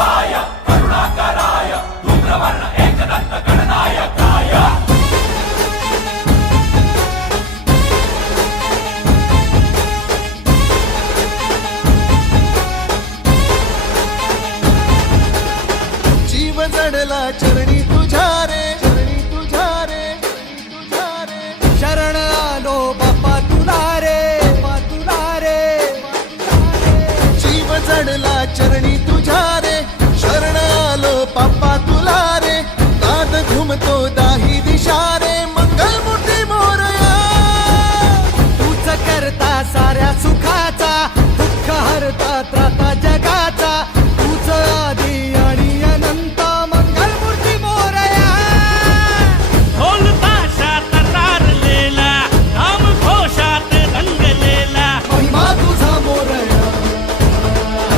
रूपाय करुणाकराय धूम्रवर्ण एकदंत गणनायकाय। जीव जडला चरणी तुझ्या रे, शरण आलो बाप्पा तुला रे, जीव जडला चरणी